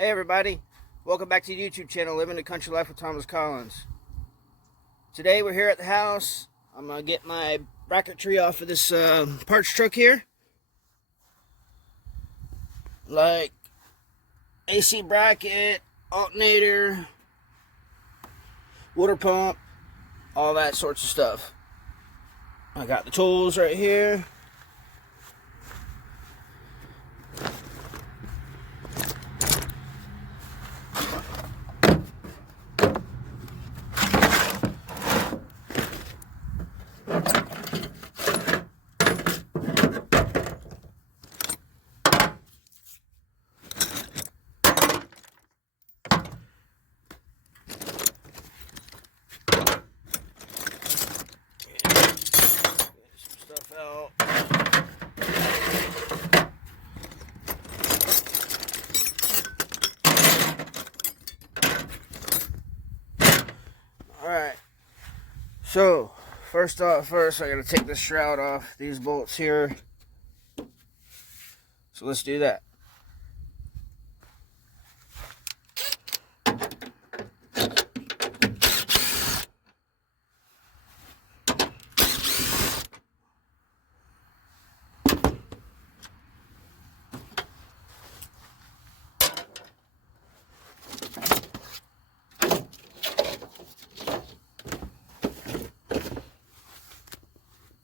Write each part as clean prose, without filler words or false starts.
Hey everybody, welcome back to the YouTube channel, Living the Country Life with Thomas Collins. Today we're here at the house. I'm going to get my bracketry off of this parts truck here. Like AC bracket, alternator, water pump, all that sorts of stuff. I got the tools right here. Out. Alright, so first I gotta take this shroud off these bolts here, so let's do that.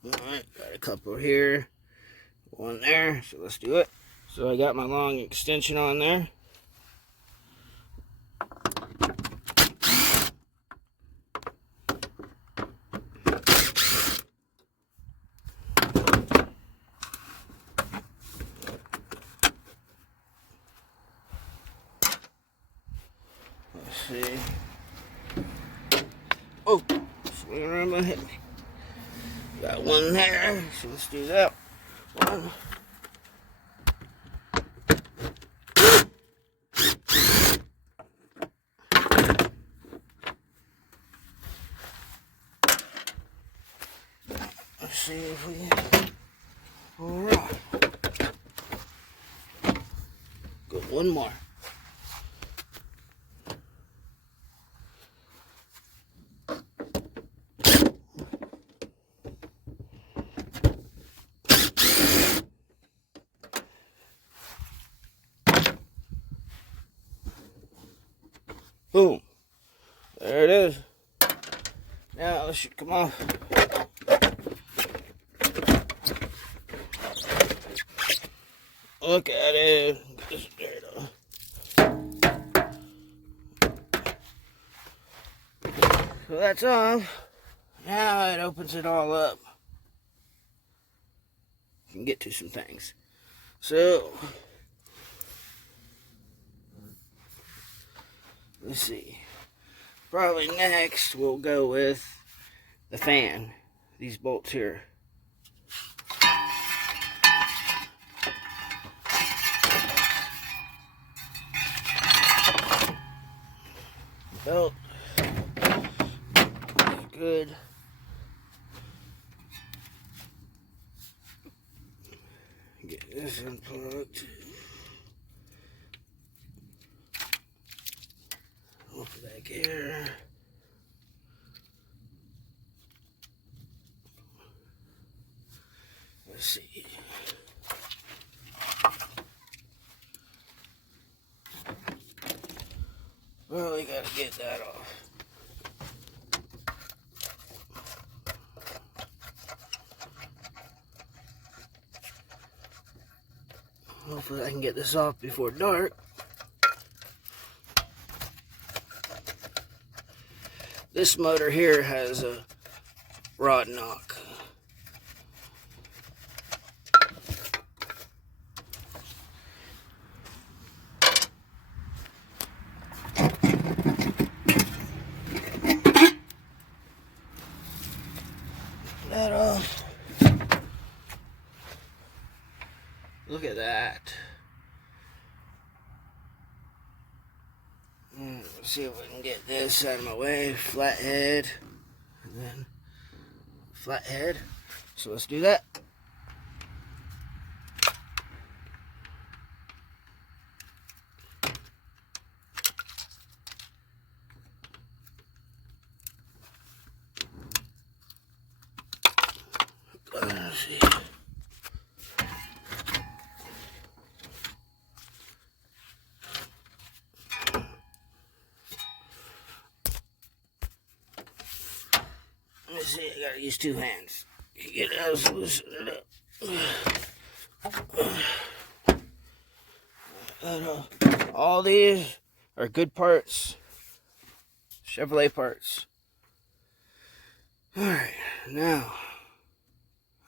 Alright, got a couple here, one there, so let's do it. So I got my long extension on there. Let's see. Oh, swing around my head. Got one there, so let's do that one. Let's see if we all right. Got one more. Boom. There it is. Now this should come off. Look at it. Get this dirt off. So that's off. Now it opens it all up. You can get to some things. So let's see. Probably next we'll go with the fan. These bolts here. Belt. Good. Get this unplugged. Open back here. Let's see. Well, we gotta get that off. Hopefully I can get this off before dark. This motor here has a rod knock. That off. Look at that. Let's see if we can get this out of my way. Flathead. And then flathead. So let's do that. see. Let's see, I gotta use two hands. Get those, loosen it up. All these are good parts. Chevrolet parts. Alright, now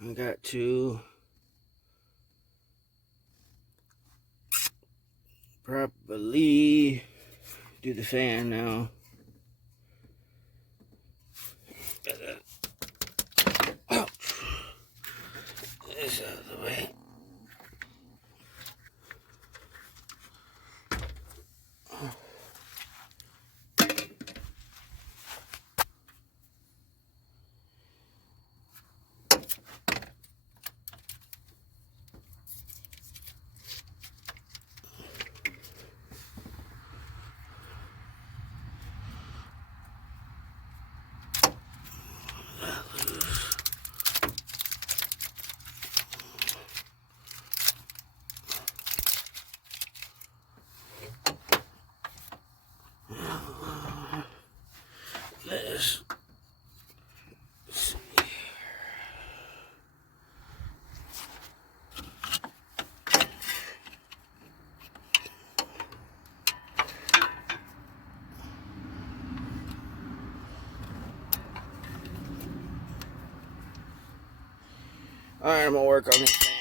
I got to properly do the fan now. Ouch. This out of the way. Let's see. Alright, I'm gonna work on this fan.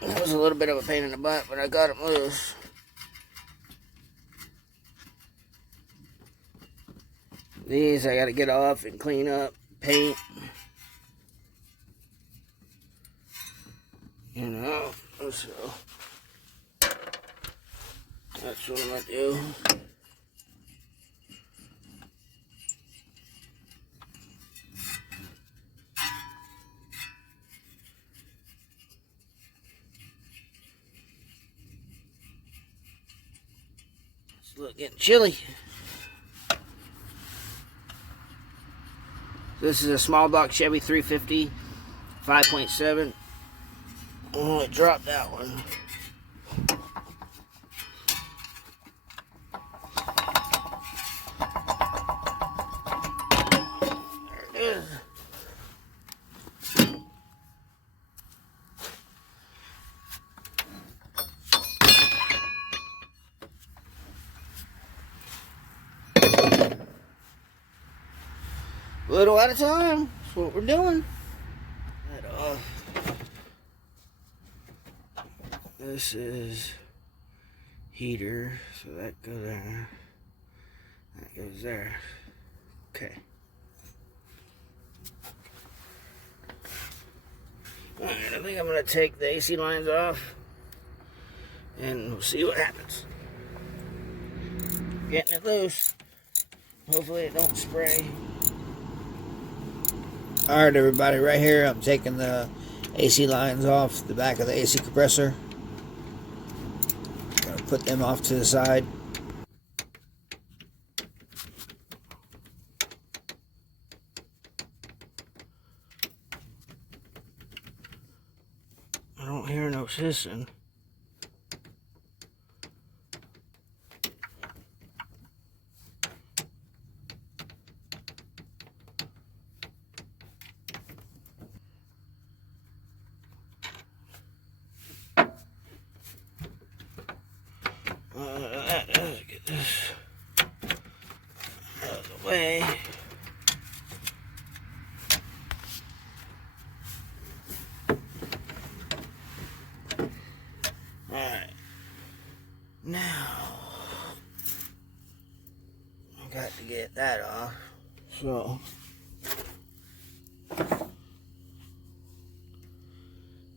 That was a little bit of a pain in the butt, but I got it loose. These I gotta get off and clean up, paint. You know, so that's what I'm gonna do. It's getting chilly. This is a small block Chevy 350, 5.7. Oh, I dropped that one. There it is. Little at a time. That's what we're doing. That off. This is heater, so that goes there. That goes there. Okay. Alright, I think I'm gonna take the AC lines off and we'll see what happens. Getting it loose. Hopefully it don't spray. Alright everybody, right here I'm taking the AC lines off the back of the AC compressor. Gonna put them off to the side. I don't hear no hissing. Let's get this out of the way. Alright. Now, I got to get that off. So,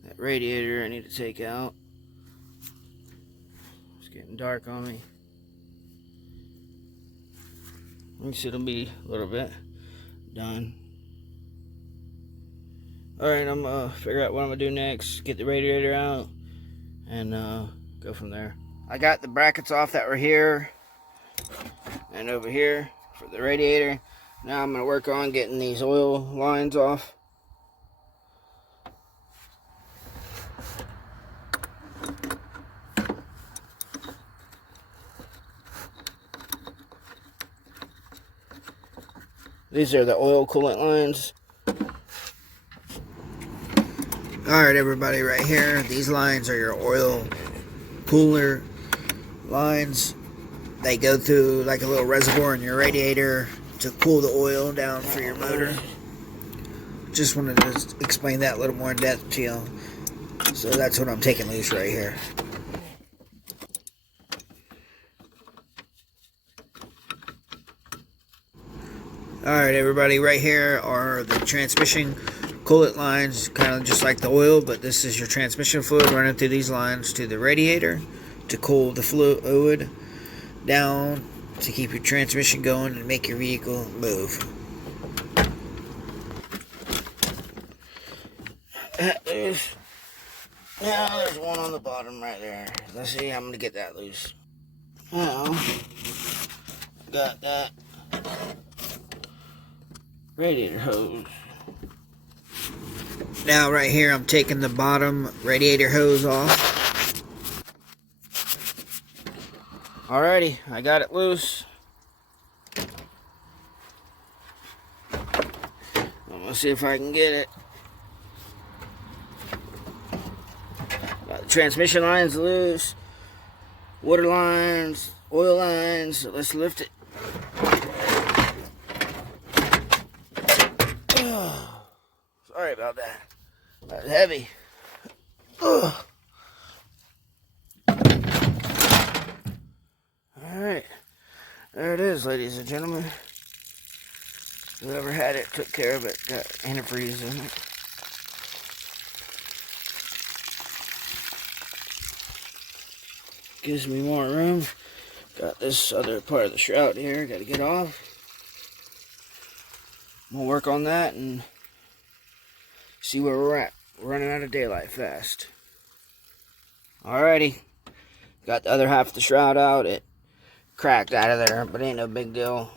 that radiator I need to take out. Getting dark on me. I think it'll be a little bit done. Alright, I'm gonna figure out what I'm gonna do next. Get the radiator out and go from there. I got the brackets off that were here and over here for the radiator. Now I'm gonna work on getting these oil lines off These are the oil coolant lines. Alright everybody, right here, these lines are your oil cooler lines. They go through like a little reservoir in your radiator to cool the oil down for your motor. Just wanted to explain that a little more in depth to you. So that's what I'm taking loose right here. Alright everybody, right here are the transmission coolant lines, kind of just like the oil, but this is your transmission fluid running through these lines to the radiator to cool the fluid down to keep your transmission going and make your vehicle move. Now there's one on the bottom right there. Let's see, I'm gonna get that loose. Now, got that radiator hose. Now right here I'm taking the bottom radiator hose off. Alrighty, I got it loose. I'm gonna see if I can get it. Got the transmission lines loose, water lines, oil lines. So let's lift it. Sorry about that. That's heavy. Alright. There it is, ladies and gentlemen. Whoever had it took care of it. Got antifreeze in it. Gives me more room. Got this other part of the shroud here. Got to get off. I'm going to work on that and see where we're at. We're running out of daylight fast. Alrighty. Got the other half of the shroud out. It cracked out of there, but ain't no big deal.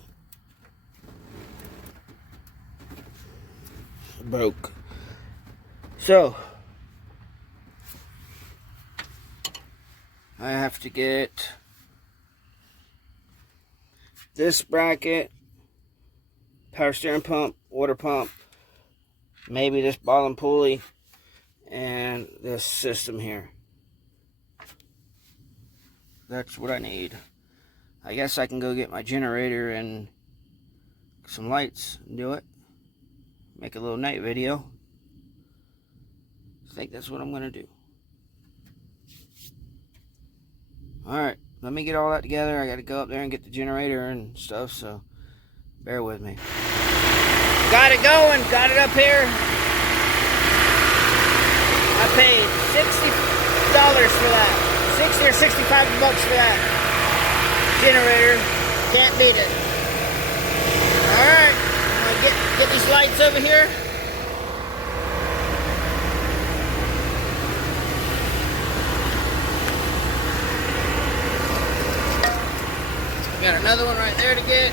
Broke. So, I have to get this bracket, power steering pump, water pump, maybe this bottom pulley, and this system here. That's what I need. I guess I can go get my generator and some lights and do it. Make a little night video. I think that's what I'm going to do. Alright, let me get all that together. I got to go up there and get the generator and stuff, so bear with me. Got it going, got it up here. I paid $60 for that. 60 or 65 bucks for that generator. Can't beat it. Alright, I'm gonna get these lights over here. Got another one right there to get.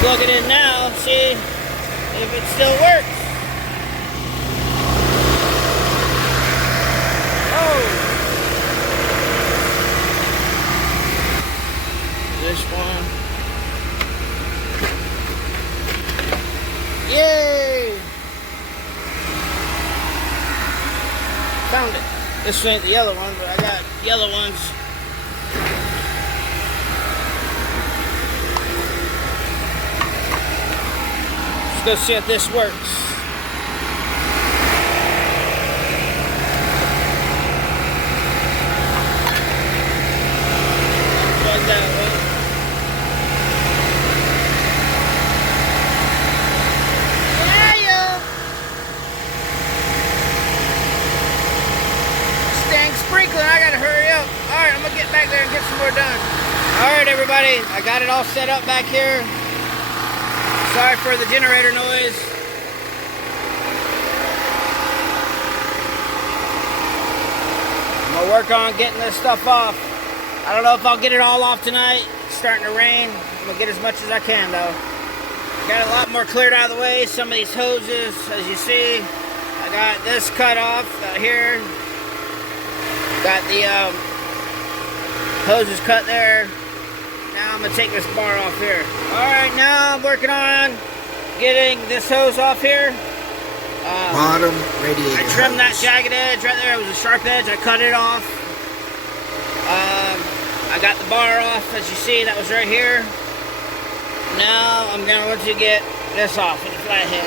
Plug it in now, see if it still works. Oh! This one. Yay! Found it. This ain't the yellow one, but I got yellow ones. Let's go see if this works. Plug that one. Yeah! Dang sprinkler, I gotta hurry up. Alright, I'm gonna get back there and get some more done. Alright everybody, I got it all set up back here. Sorry for the generator noise. I'm gonna work on getting this stuff off. I don't know if I'll get it all off tonight. It's starting to rain. I'm gonna get as much as I can though. Got a lot more cleared out of the way. Some of these hoses, as you see, I got this cut off out here. Got the Hose is cut there. Now I'm going to take this bar off here. Alright, now I'm working on getting this hose off here. Bottom radiator. I trimmed that jagged edge right there. It was a sharp edge. I cut it off. I got the bar off, as you see. That was right here. Now I'm going to get this off with the flathead.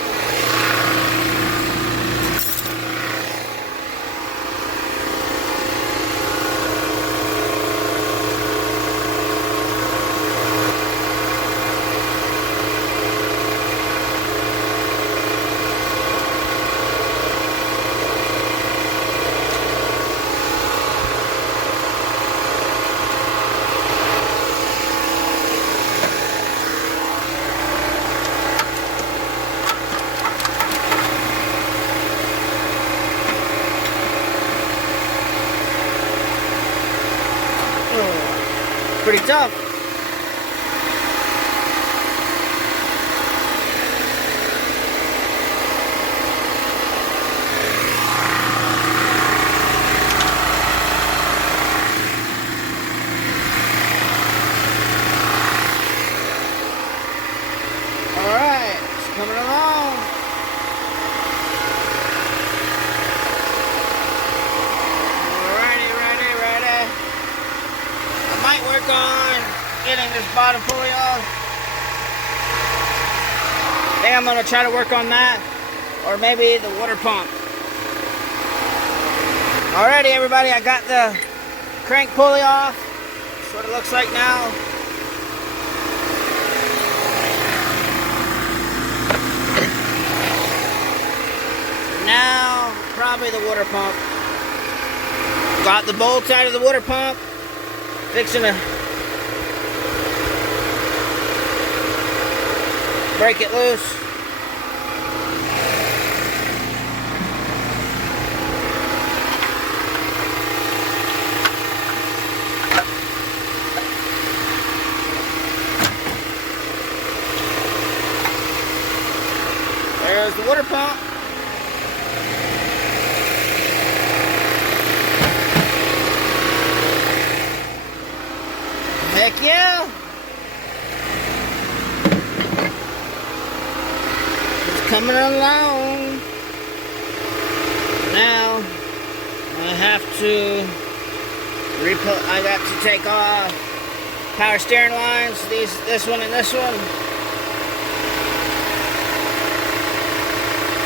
Pretty tough. All right, it's coming along. Righty. I might work on getting this bottom pulley off. I think I'm going to try to work on that, or maybe the water pump. Alrighty, everybody, I got the crank pulley off. That's what it looks like now. Now, probably the water pump. Got the bolts out of the water pump. Fixing to break it loose. There's the water pump. Heck yeah! It's coming along. Now I have to I got to take off power steering lines, this one and this one.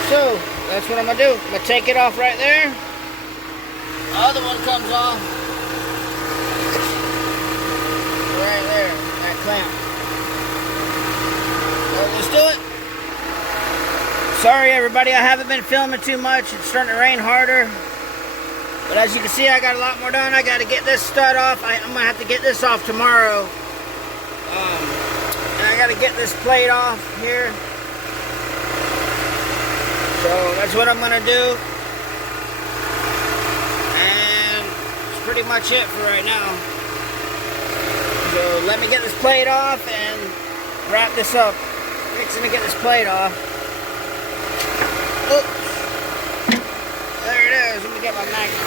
So that's what I'm gonna do. I'm gonna take it off right there. The other one comes off right there, that clamp. So let's do it. Sorry everybody, I haven't been filming too much. It's starting to rain harder. But as you can see, I got a lot more done. I got to get this stud off. I'm going to have to get this off tomorrow. And I got to get this plate off here. So that's what I'm going to do. And that's pretty much it for right now. So let me get this plate off and wrap this up. Fixing to get this plate off. Oops. There it is. Let me get my magnet.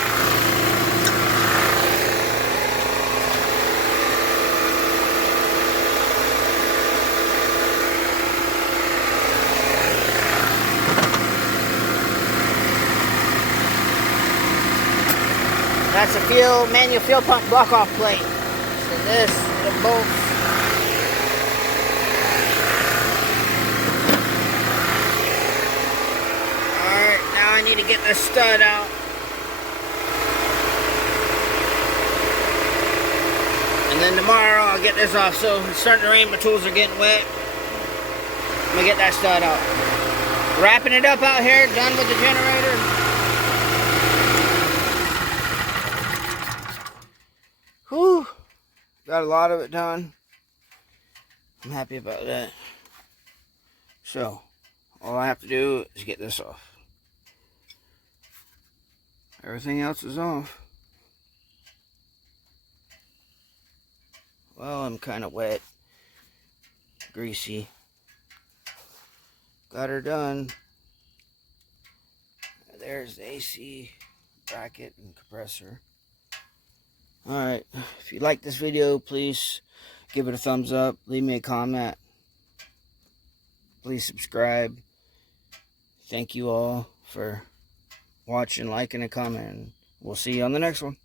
That's a manual fuel pump block off plate. So this, the bolts. Alright, now I need to get the stud out. And then tomorrow I'll get this off. So it's starting to rain, my tools are getting wet. I'm gonna get that stud out. Wrapping it up out here, done with the generator. Whew, got a lot of it done. I'm happy about that. So, all I have to do is get this off. Everything else is off. Well, I'm kind of wet, greasy. Got her done. There's the AC bracket and compressor. Alright, if you like this video, please give it a thumbs up, leave me a comment, please subscribe. Thank you all for watching, liking, and commenting. We'll see you on the next one.